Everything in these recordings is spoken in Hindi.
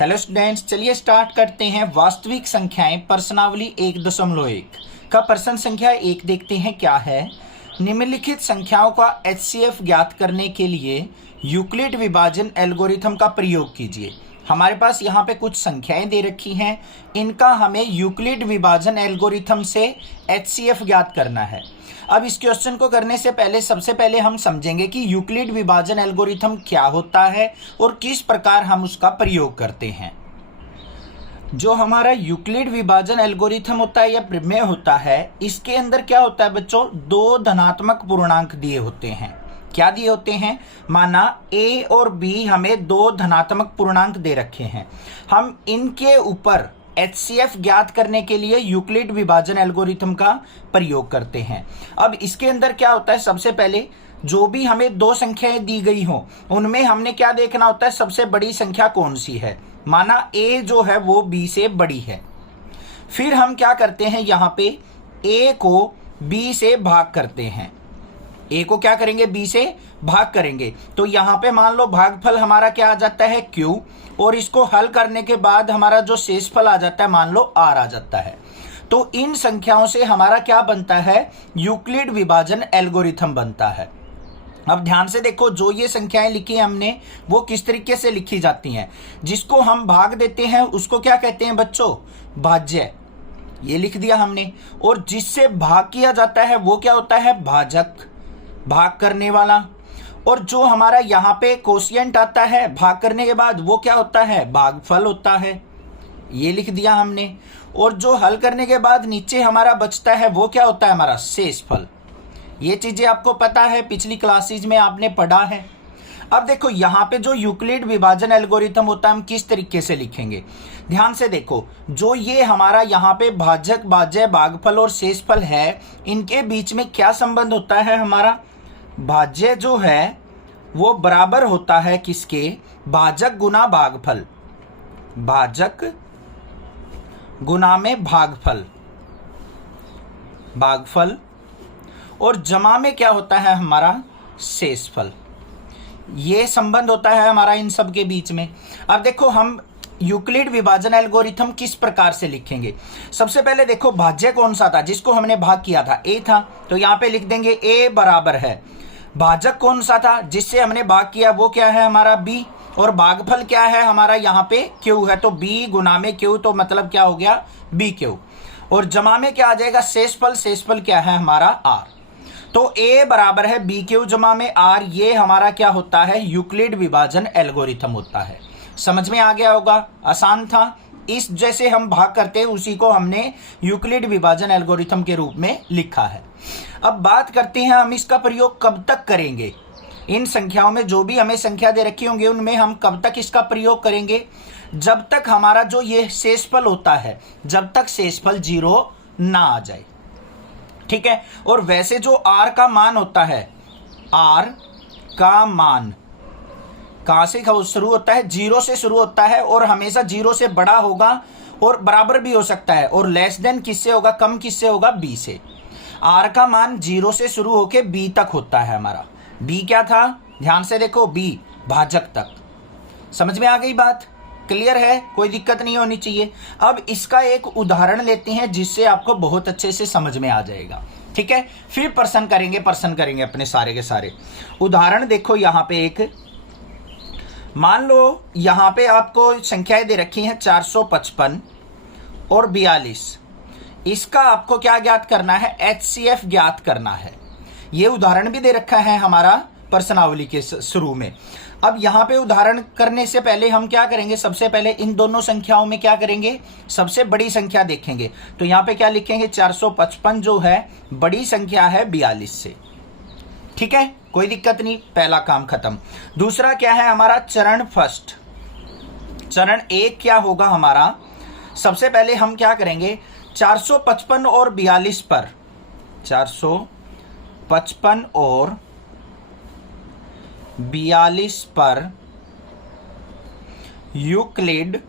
हेलो स्टूडेंट्स, चलिए स्टार्ट करते हैं। वास्तविक संख्याएं प्रश्नावली 1.1 का प्रश्न संख्या 1 देखते हैं क्या है। निम्नलिखित संख्याओं का एचसीएफ ज्ञात करने के लिए यूक्लिड विभाजन एल्गोरिथम का प्रयोग कीजिए। हमारे पास यहाँ पे कुछ संख्याएं दे रखी हैं, इनका हमें यूक्लिड विभाजन एल्गोरिथम से एचसीएफ ज्ञात करना है। अब इस क्वेश्चन को करने से पहले सबसे पहले हम समझेंगे कि यूक्लिड विभाजन एल्गोरिथम क्या होता है और किस प्रकार हम उसका प्रयोग करते हैं। जो हमारा यूक्लिड विभाजन एल्गोरिथम होता है या प्रमेय होता है, इसके अंदर क्या होता है बच्चों, दो धनात्मक पूर्णांक दिए होते हैं। क्या दिए होते हैं? माना a और b हमें दो धनात्मक पूर्णांक दे रखे हैं। हम इनके ऊपर एचसीएफ ज्ञात करने के लिए यूक्लिड विभाजन एल्गोरिथम का प्रयोग करते हैं। अब इसके अंदर क्या होता है, सबसे पहले जो भी हमें दो संख्याएं दी गई हो उनमें हमने क्या देखना होता है, सबसे बड़ी संख्या कौन सी है। माना a जो है वो b से बड़ी है। फिर हम क्या करते हैं, यहाँ पे a को b से भाग करते हैं। a को क्या करेंगे, b से भाग करेंगे। तो यहाँ पे मान लो भागफल हमारा क्या आ जाता है, q, और इसको हल करने के बाद हमारा जो शेषफल आ जाता है मान लो r आ जाता है। तो इन संख्याओं से हमारा क्या बनता है, यूक्लिड विभाजन एल्गोरिथम बनता है। अब ध्यान से देखो, जो ये संख्याएं लिखी हैं हमने वो किस तरीके से लिखी जाती हैं। जिसको हम भाग देते हैं उसको क्या कहते हैं बच्चों, भाज्य, ये लिख दिया हमने। और जिससे भाग किया जाता है वो क्या होता है, भाजक, भाग करने वाला। और जो हमारा यहाँ पे कोशिएंट आता है भाग करने के बाद वो क्या होता है, भागफल होता है, ये लिख दिया हमने। और जो हल करने के बाद नीचे हमारा बचता है वो क्या होता है, हमारा शेषफल। ये चीजें आपको पता है, पिछली क्लासेज में आपने पढ़ा है। अब देखो यहाँ पे जो यूक्लिड विभाजन एल्गोरिथम होता है हम किस तरीके से लिखेंगे, ध्यान से देखो। जो ये हमारा यहाँ पे भाजक, भाज्य, भागफल और शेषफल है, इनके बीच में क्या संबंध होता है, हमारा भाज्य जो है वो बराबर होता है किसके, भाजक गुना भागफल, भाजक गुना में भागफल, भागफल, और जमा में क्या होता है हमारा शेषफल। ये संबंध होता है हमारा इन सब के बीच में। अब देखो हम यूक्लिड विभाजन एल्गोरिथम किस प्रकार से लिखेंगे। सबसे पहले देखो भाज्य कौन सा था जिसको हमने भाग किया था, a था, तो यहाँ पे लिख देंगे a बराबर है। भाजक कौन सा था जिससे हमने भाग किया, वो क्या है हमारा b, और भागफल क्या है हमारा यहाँ पे q है, तो b गुना में q, तो मतलब क्या हो गया bq। और जमा में क्या आ जाएगा, शेषफल, शेषफल क्या है हमारा r। तो a बराबर है bq जमा में r, ये हमारा क्या होता है, यूक्लिड विभाजन एल्गोरिथम होता है। समझ में आ गया होगा, आसान था। इस जैसे हम भाग करते हैं उसी को हमने यूक्लिड विभाजन एल्गोरिथम के रूप में लिखा है। अब बात करते हैं हम इसका प्रयोग कब तक करेंगे। इन संख्याओं में जो भी हमें संख्या दे रखी होंगी उनमें हम कब तक इसका प्रयोग करेंगे, जब तक हमारा जो ये शेषफल होता है, जब तक शेषफल 0 ना आ जाए, ठीक है। और वैसे जो r का मान होता है, r का मान कहां से शुरू होता है, 0 से शुरू होता है, और हमेशा 0 से बड़ा होगा और बराबर भी हो सकता है, और लेस देन किससे होगा, कम किससे होगा, b से। r का मान 0 से शुरू होके b तक होता है हमारा। b क्या था, ध्यान से देखो, b भाजक तक। समझ में आ गई बात, क्लियर है, कोई दिक्कत नहीं होनी चाहिए। अब इसका एक उदाहरण लेते हैं जिससे आपको बहुत अच्छे से समझ में आ जाएगा, ठीक है। फिर प्रश्न करेंगे अपने सारे के सारे उदाहरण। देखो यहाँ पे एक, मान लो यहाँ पे आपको संख्याएं दे रखी हैं 455 और 42। इसका आपको क्या ज्ञात करना है, एचसीएफ ज्ञात करना है। ये उदाहरण भी दे रखा है हमारा प्रश्नावली के शुरू में। अब यहाँ पे उदाहरण करने से पहले हम क्या करेंगे, सबसे पहले इन दोनों संख्याओं में क्या करेंगे, सबसे बड़ी संख्या देखेंगे। तो यहाँ पे क्या लिखेंगे, 455 जो है बड़ी संख्या है 42 से, ठीक है, कोई दिक्कत नहीं, पहला काम खत्म। दूसरा क्या है हमारा, चरण फर्स्ट, चरण एक क्या होगा हमारा, सबसे पहले हम क्या करेंगे, 455 और 42 पर, 455 और 42 पर यूक्लिड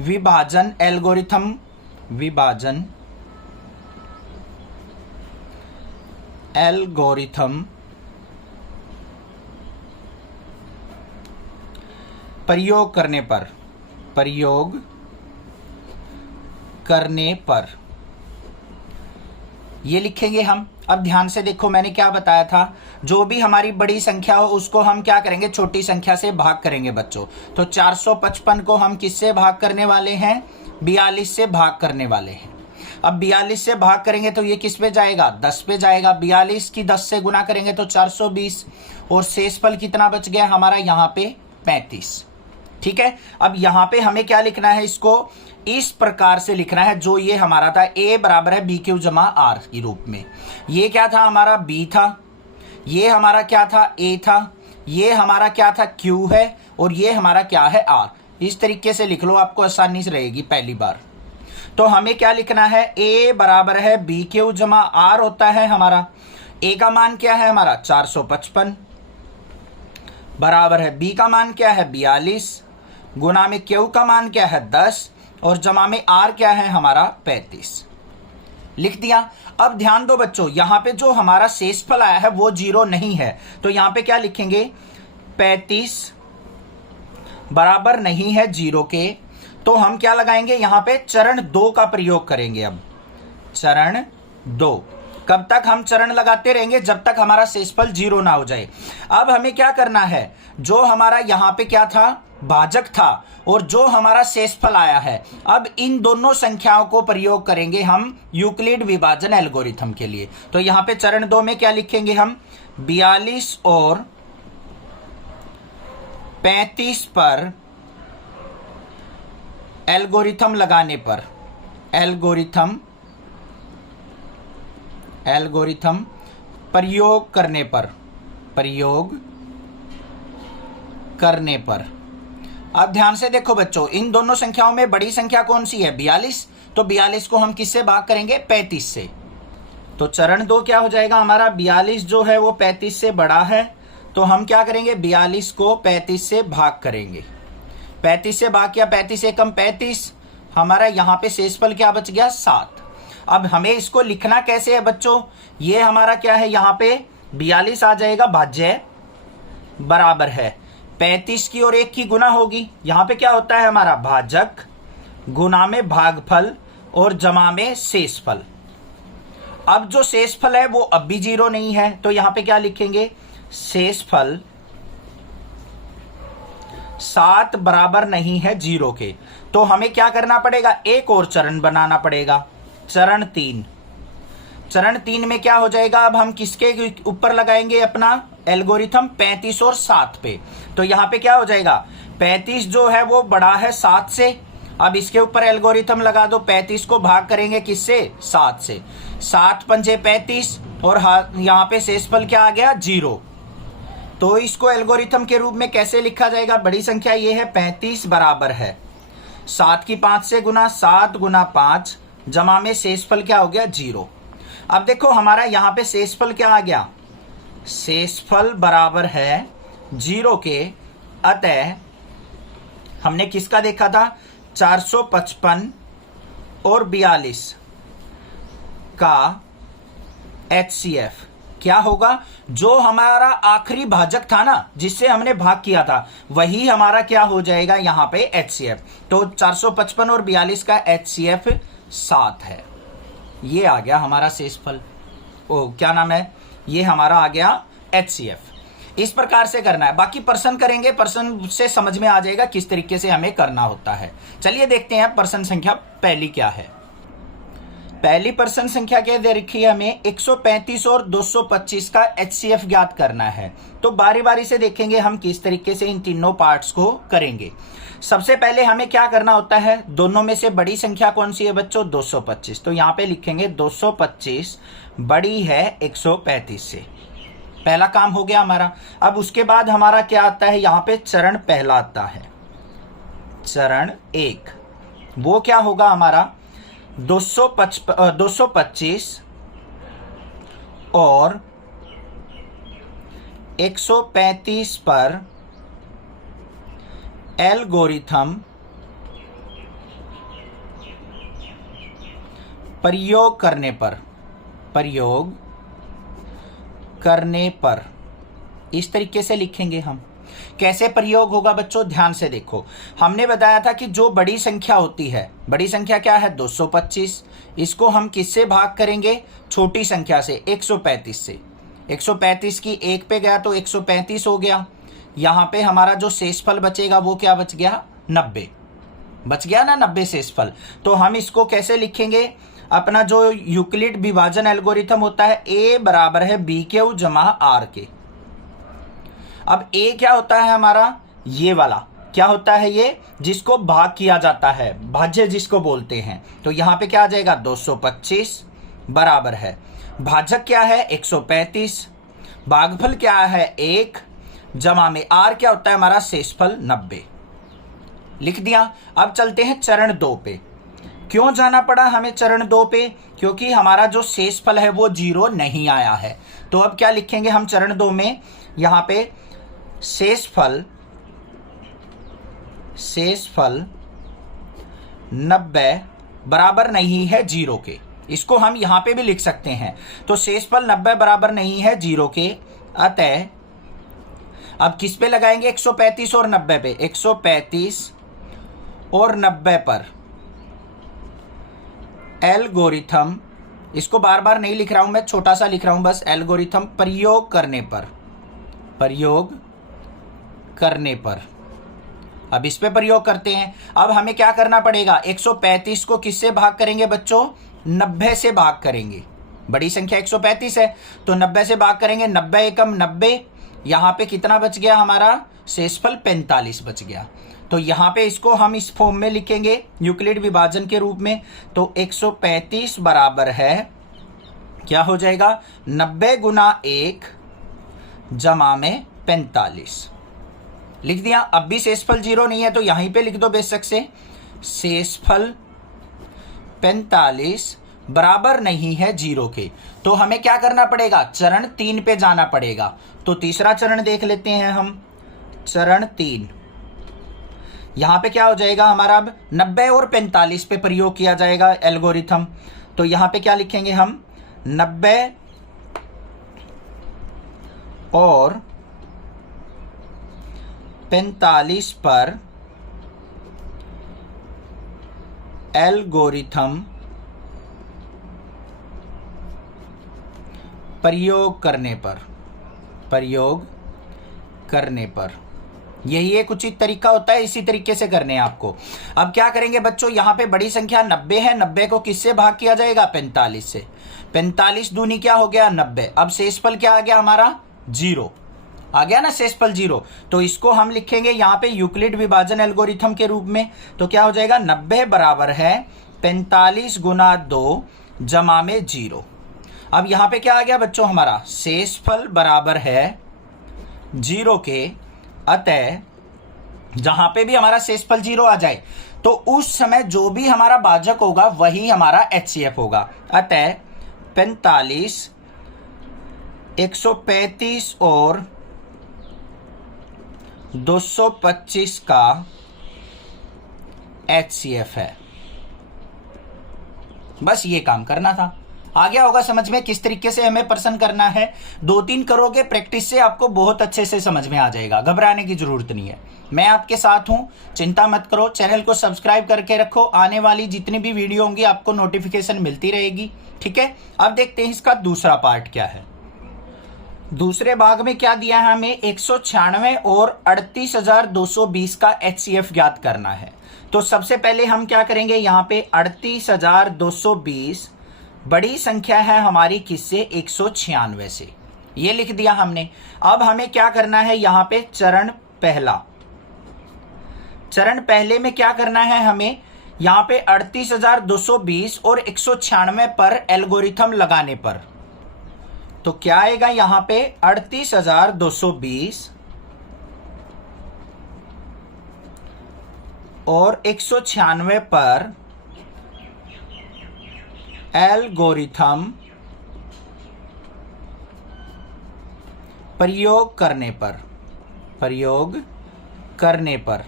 विभाजन एल्गोरिथम, विभाजन एल्गोरिथम प्रयोग करने पर, प्रयोग करने पर ये लिखेंगे हम। अब ध्यान से देखो, मैंने क्या बताया था, जो भी हमारी बड़ी संख्या हो उसको हम क्या करेंगे, छोटी संख्या से भाग करेंगे बच्चों। तो 455 को हम किससे भाग करने वाले हैं, 42 से भाग करने वाले हैं। अब 42 से भाग करेंगे तो ये किस पे जाएगा, 10 पे जाएगा। 42 की 10 से गुना करेंगे तो 420, और शेषफल कितना बच गया हमारा यहाँ पे, 35। ठीक है, अब यहाँ पे हमें क्या लिखना है, इसको इस प्रकार से लिखना है, जो ये हमारा था a बराबर है BQ जमा R के रूप में। ये क्या था हमारा, B था, ये हमारा क्या था, A था, ये हमारा क्या था, Q है, और ये हमारा क्या है, R। इस तरीके से लिख लो, आपको आसानी से रहेगी पहली बार। तो हमें क्या लिखना है, a बराबर है BQ जमा R होता है हमारा। a का मान क्या है हमारा, 455, बराबर है b का मान क्या है, 42, गुना में q का मान क्या है, 10, और जमा में r क्या है हमारा, 35। लिख दिया। अब ध्यान दो बच्चों, यहां पे जो हमारा शेषफल आया है वो 0 नहीं है, तो यहां पे क्या लिखेंगे, 35 बराबर नहीं है 0 के। तो हम क्या लगाएंगे, यहां पे चरण 2 का प्रयोग करेंगे। अब चरण 2, कब तक हम चरण लगाते रहेंगे, जब तक हमारा शेषफल 0 ना हो जाए। अब हमें क्या करना है, जो हमारा यहां पे क्या था, भाजक था, और जो हमारा शेषफल आया है, अब इन दोनों संख्याओं को प्रयोग करेंगे हम यूक्लिड विभाजन एल्गोरिथम के लिए। तो यहां पे चरण 2 में क्या लिखेंगे हम, 42 और 35 पर एल्गोरिथम लगाने पर, एल्गोरिथम प्रयोग करने पर। अब ध्यान से देखो बच्चों, इन दोनों संख्याओं में बड़ी संख्या कौन सी है, 42। तो 42 को हम किससे भाग करेंगे, 35 से। तो चरण 2 क्या हो जाएगा हमारा, 42 जो है वो 35 से बड़ा है, तो हम क्या करेंगे, 42 को 35 से भाग करेंगे। 35 से भाग किया, 35 से कम 35, हमारा यहाँ पे शेषफल क्या बच गया, 7। अब हमें इसको लिखना कैसे है बच्चों, ये हमारा क्या है, यहाँ पे 42 आ जाएगा भाज्य, बराबर है 35 की और 1 की गुना होगी। यहाँ पे क्या होता है हमारा, भाजक गुना में भागफल और जमा में शेषफल। अब जो शेषफल है वो अब भी 0 नहीं है, तो यहाँ पे क्या लिखेंगे, शेषफल 7 बराबर नहीं है 0 के। तो हमें क्या करना पड़ेगा, एक और चरण बनाना पड़ेगा, चरण 3। चरण 3 में क्या हो जाएगा, अब हम किसके ऊपर लगाएंगे अपना एल्गोरिथम, 35 और 7 पे। तो यहाँ पे क्या हो जाएगा, 35 जो है वो बड़ा है 7 से, अब इसके ऊपर एल्गोरिथम लगा दो, 35 को भाग करेंगे किससे, 7 से। 7 पंजे 35, और यहाँ पे शेषफल क्या आ गया, 0। तो इसको एल्गोरिथम के रूप में कैसे लिखा जाएगा, बड़ी संख्या ये है 35 बराबर है 7 की 5 से गुना, 7 गुना 5, जमा में शेषफल क्या हो गया, 0। अब देखो हमारा यहाँ पे शेषफल क्या आ गया, शेषफल बराबर है 0 के। अतः हमने किसका देखा था, 455 और 42 का HCF क्या होगा, जो हमारा आखिरी भाजक था ना, जिससे हमने भाग किया था, वही हमारा क्या हो जाएगा यहाँ पे HCF। तो 455 और 42 का HCF 7 है। ये आ गया हमारा शेषफल, क्या नाम है, ये हमारा आ गया HCF। इस प्रकार से करना है, बाकी पर्सन करेंगे, पर्सन से समझ में आ जाएगा किस तरीके से हमें करना होता है। चलिए देखते हैं पर्सन संख्या पहली क्या है। पहली पर्सन संख्या क्या दे रखी है हमें, 135 और 225 का HCF ज्ञात करना है। तो बारी बारी से देखेंगे हम किस तरीके से इन तीनों पार्ट्स को करेंगे। सबसे पहले हमें क्या करना होता है, दोनों में से बड़ी संख्या कौन सी है बच्चों, 225। तो यहाँ पे लिखेंगे 225 बड़ी है 135 से, पहला काम हो गया हमारा। अब उसके बाद हमारा क्या आता है, यहाँ पे चरण पहला आता है, चरण 1। वो क्या होगा हमारा, 225 और 135 पर एल्गोरिथम प्रयोग करने पर इस तरीके से लिखेंगे हम। कैसे प्रयोग होगा बच्चों, ध्यान से देखो। हमने बताया था कि जो बड़ी संख्या होती है, बड़ी संख्या क्या है 225, इसको हम किससे भाग करेंगे, छोटी संख्या से 135 से। 135 की 1 पे गया तो 135 हो गया। यहाँ पे हमारा जो शेषफल बचेगा वो क्या बच गया, 90 बच गया ना, 90 शेषफल। तो हम इसको कैसे लिखेंगे, अपना जो यूक्लिड विभाजन एल्गोरिथम होता है, ए बराबर है बी क्यू जमा आर के। अब ए क्या होता है हमारा, ये वाला क्या होता है, ये जिसको भाग किया जाता है, भाज्य जिसको बोलते हैं। तो यहाँ पे क्या आ जाएगा 225 बराबर है, भाजक क्या है 135, भागफल क्या है 1 जमा में आर क्या होता है हमारा शेषफल 90, लिख दिया। अब चलते हैं चरण 2 पे। क्यों जाना पड़ा हमें चरण 2 पे, क्योंकि हमारा जो शेषफल है वो 0 नहीं आया है। तो अब क्या लिखेंगे हम चरण 2 में, यहाँ पे शेषफल 90 बराबर नहीं है 0 के। इसको हम यहां पे भी लिख सकते हैं। तो शेषफल 90 बराबर नहीं है 0 के, अतः अब किस पे लगाएंगे, 135 और 90 पे, 135 और 90 पर एल्गोरिथम, इसको बार बार नहीं लिख रहा हूं मैं, छोटा सा लिख रहा हूं बस, एल्गोरिथम प्रयोग करने पर अब इस पे प्रयोग करते हैं। अब हमें क्या करना पड़ेगा, 135 को किससे भाग करेंगे बच्चों, 90 से भाग करेंगे। बड़ी संख्या 135 है तो 90 से भाग करेंगे, 90 एकम 90, यहां पे कितना बच गया हमारा शेषफल 45 बच गया। तो यहाँ पे इसको हम इस फॉर्म में लिखेंगे यूक्लिड विभाजन के रूप में। तो 135 बराबर है, क्या हो जाएगा 90 गुना 1 जमा में 45, लिख दिया। अब भी शेषफल 0 नहीं है तो यहीं पे लिख दो बेशक से, शेषफल 45 बराबर नहीं है 0 के। तो हमें क्या करना पड़ेगा, चरण 3 पे जाना पड़ेगा। तो तीसरा चरण देख लेते हैं हम, चरण 3। यहां पे क्या हो जाएगा हमारा, अब 90 और 45 पे प्रयोग किया जाएगा एल्गोरिथम। तो यहां पे क्या लिखेंगे हम, 90 और 45 पर एल्गोरिथम प्रयोग करने पर यही एक उचित तरीका होता है, इसी तरीके से करने हैं आपको। अब क्या करेंगे बच्चों, यहां पे बड़ी संख्या 90 है, 90 को किससे भाग किया जाएगा, 45 से। 45 दूनी क्या हो गया 90। अब शेषफल क्या आ गया हमारा 0 आ गया ना, शेषफल 0। तो इसको हम लिखेंगे यहाँ पे यूक्लिड विभाजन एल्गोरिथम के रूप में। तो क्या हो जाएगा, 90 बराबर है 45 गुना 2 जमा में 0। अब यहाँ पे क्या आ गया बच्चों हमारा, शेषफल बराबर है 0 के, अतः जहां पे भी हमारा शेषफल 0 आ जाए तो उस समय जो भी हमारा भाजक होगा वही हमारा HCF होगा। अतः 45, 135 और 225 का HCF है। बस ये काम करना था। आ गया होगा समझ में किस तरीके से हमें प्रश्न करना है। 2-3 करोगे प्रैक्टिस से आपको बहुत अच्छे से समझ में आ जाएगा, घबराने की जरूरत नहीं है। मैं आपके साथ हूं, चिंता मत करो। चैनल को सब्सक्राइब करके रखो, आने वाली जितनी भी वीडियो होंगी आपको नोटिफिकेशन मिलती रहेगी, ठीक है। अब देखते हैं इसका दूसरा पार्ट क्या है। दूसरे भाग में क्या दिया है हमें, 196 और 38,220 का HCF ज्ञात करना है। तो सबसे पहले हम क्या करेंगे, यहाँ पे 38,220 बड़ी संख्या है हमारी किससे, 196 से, ये लिख दिया हमने। अब हमें क्या करना है, यहाँ पे चरण पहले में क्या करना है हमें, यहाँ पे 38,220 और 196 पर एल्गोरिथम लगाने पर तो क्या आएगा, यहाँ पे 38,220 और 196 पर एल्गोरिथम प्रयोग करने पर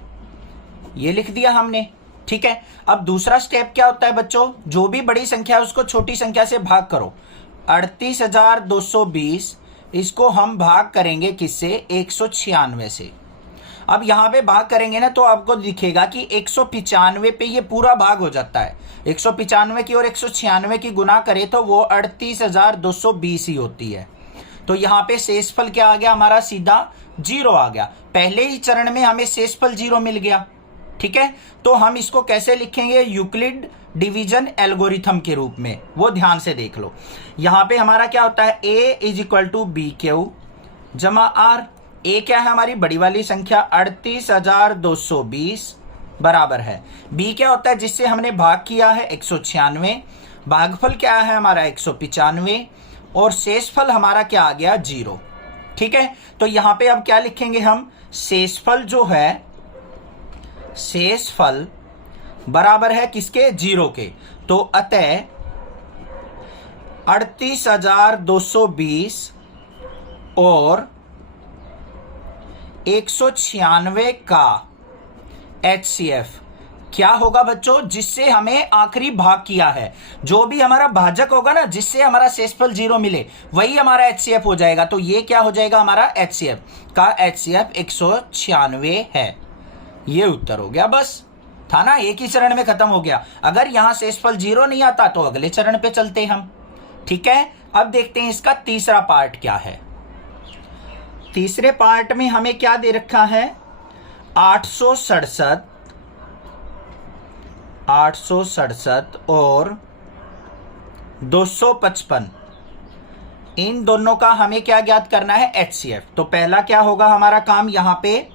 ये लिख दिया हमने, ठीक है। अब दूसरा स्टेप क्या होता है बच्चों, जो भी बड़ी संख्या है उसको छोटी संख्या से भाग करो। 38,220 इसको हम भाग करेंगे किससे, 196 से। अब यहाँ पे भाग करेंगे ना तो आपको दिखेगा कि 195 पे ये पूरा भाग हो जाता है। 195 की और 196 की गुना करें तो वो 38,220 ही होती है। तो यहाँ पे शेषफल क्या आ गया हमारा, सीधा 0 आ गया। पहले ही चरण में हमें शेषफल 0 मिल गया। ठीक है, तो हम इसको कैसे लिखेंगे, यूक्लिड डिवीजन एल्गोरिथम के रूप में, वो ध्यान से देख लो। यहाँ पे हमारा क्या होता है, a = BQ जमा R। ए क्या है हमारी बड़ी वाली संख्या 38,220 बराबर है। बी क्या होता है जिससे हमने भाग किया है 196, भागफल क्या है हमारा 195 और शेषफल हमारा क्या आ गया 0। ठीक है, तो यहां पे अब क्या लिखेंगे हम, शेषफल जो है, शेषफल बराबर है किसके, 0 के। तो अतः 38,220 और 196 का HCF क्या होगा बच्चों, जिससे हमें आखिरी भाग किया है। जो भी हमारा भाजक होगा ना, जिससे हमारा शेषफल 0 मिले, वही हमारा HCF हो जाएगा। तो ये क्या हो जाएगा हमारा HCF का HCF 196 है। ये उत्तर हो गया, बस था ना, एक ही चरण में खत्म हो गया। अगर यहां शेषफल 0 नहीं आता तो अगले चरण पे चलते हम। ठीक है, अब देखते हैं इसका तीसरा पार्ट क्या है। तीसरे पार्ट में हमें क्या दे रखा है, 867 और 255, इन दोनों का हमें क्या ज्ञात करना है, HCF। तो पहला क्या होगा हमारा काम, यहां पे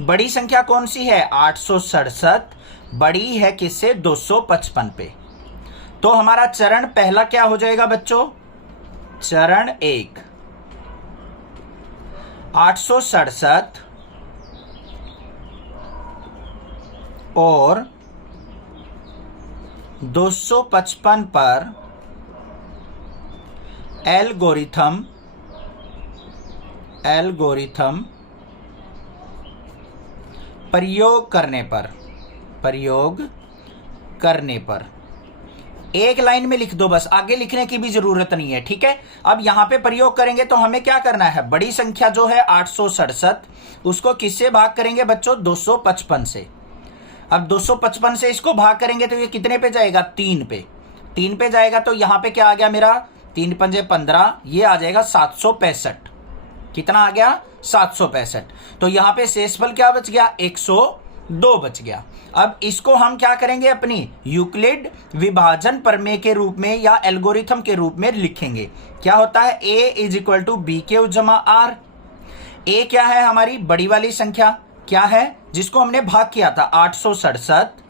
बड़ी संख्या कौन सी है, 867 बड़ी है किससे, 255 पे। तो हमारा चरण पहला क्या हो जाएगा बच्चों, चरण 1 867 और 255 पर एल्गोरिथम प्रयोग करने पर एक लाइन में लिख दो, बस आगे लिखने की भी जरूरत नहीं है। ठीक है, अब यहां पे प्रयोग करेंगे तो हमें क्या करना है, बड़ी संख्या जो है 867 उसको किससे भाग करेंगे बच्चों, 255 से। अब 255 से इसको भाग करेंगे तो ये कितने पे जाएगा, 3 पे। 3 पे जाएगा तो यहां पे क्या आ गया मेरा, 3 पंजे 15, ये आ जाएगा 765। कितना आ गया, 765। तो यहां पे शेषफल क्या बच गया, 102 बच गया। अब इसको हम क्या करेंगे, अपनी यूक्लिड विभाजन प्रमेय के रूप में या एल्गोरिथम के रूप में लिखेंगे। क्या होता है, a = BQ जमा R। a क्या है हमारी बड़ी वाली संख्या, क्या है जिसको हमने भाग किया था 867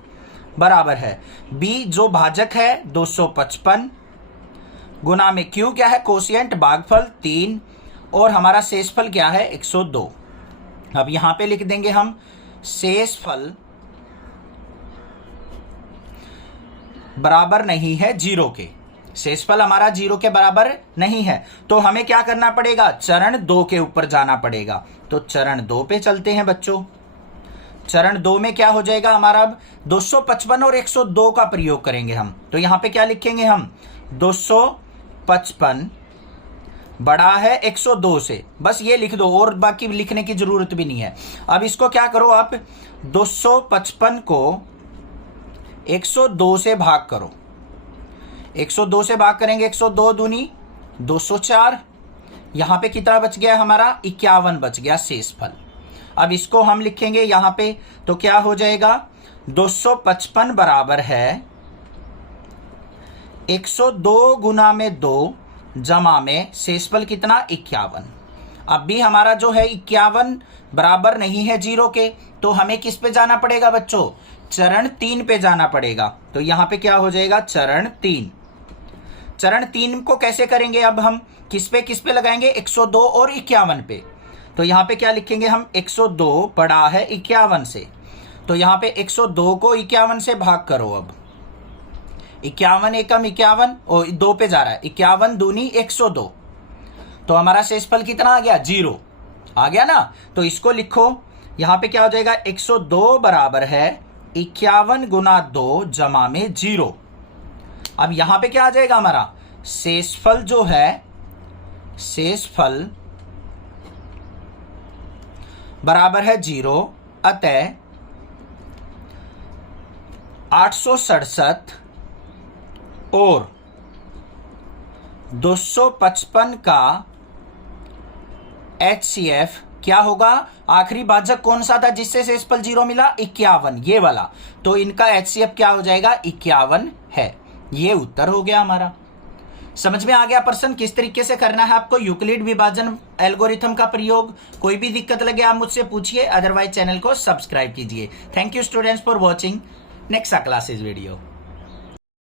बराबर है b जो भाजक है 255 गुना में q क्या है, कोशिएंट भागफल 3 और हमारा शेषफल क्या है 102। अब यहां पे लिख देंगे हम शेषफल बराबर नहीं है 0 के, शेषफल हमारा 0 के बराबर नहीं है। तो हमें क्या करना पड़ेगा, चरण 2 के ऊपर जाना पड़ेगा। तो चरण 2 पे चलते हैं बच्चों। चरण 2 में क्या हो जाएगा हमारा, अब 255 और 102 का प्रयोग करेंगे हम। तो यहां पे क्या लिखेंगे हम, 255 बड़ा है 102 से, बस ये लिख दो और बाकी लिखने की जरूरत भी नहीं है। अब इसको क्या करो आप, 255 को 102 से भाग करो। 102 से भाग करेंगे, 102 दूनी 204, यहां पे कितना बच गया हमारा, 51 बच गया शेषफल। अब इसको हम लिखेंगे यहां पे, तो क्या हो जाएगा, 255 बराबर है 102 गुना में 2 जमा में शेषफल कितना, 51। अब भी हमारा जो है 51 बराबर नहीं है 0 के, तो हमें किस पे जाना पड़ेगा बच्चों, चरण 3 पे जाना पड़ेगा। तो यहां पे क्या हो जाएगा, चरण 3। चरण 3 को कैसे करेंगे, अब हम किस पे लगाएंगे, 102 और 51 पे। तो यहां पे क्या लिखेंगे हम, 102 बड़ा है 51 से। तो यहां पे 102 को 51 से भाग करो। अब 51 एकम 51 और 2 पे जा रहा है, 51 दूनी 102। तो हमारा शेषफल कितना आ गया, 0 आ गया ना। तो इसको लिखो, यहां पे क्या हो जाएगा, 102 बराबर है 51 गुना 2 जमा में 0। अब यहां पे क्या आ जाएगा हमारा, शेषफल जो है, शेषफल बराबर है 0, अतः 867 और 255 का HCF क्या होगा? आखिरी भाजक कौन सा था जिससे शेषफल 0 मिला? 51, ये वाला। तो इनका HCF क्या हो जाएगा? 51 है। ये उत्तर हो गया हमारा। समझ में आ गया प्रश्न किस तरीके से करना है आपको यूक्लिड विभाजन एल्गोरिथम का प्रयोग। कोई भी दिक्कत लगे आप मुझसे पूछिए, अदरवाइज चैनल को सब्सक्राइब कीजिए। Thank you students for watching next classes video.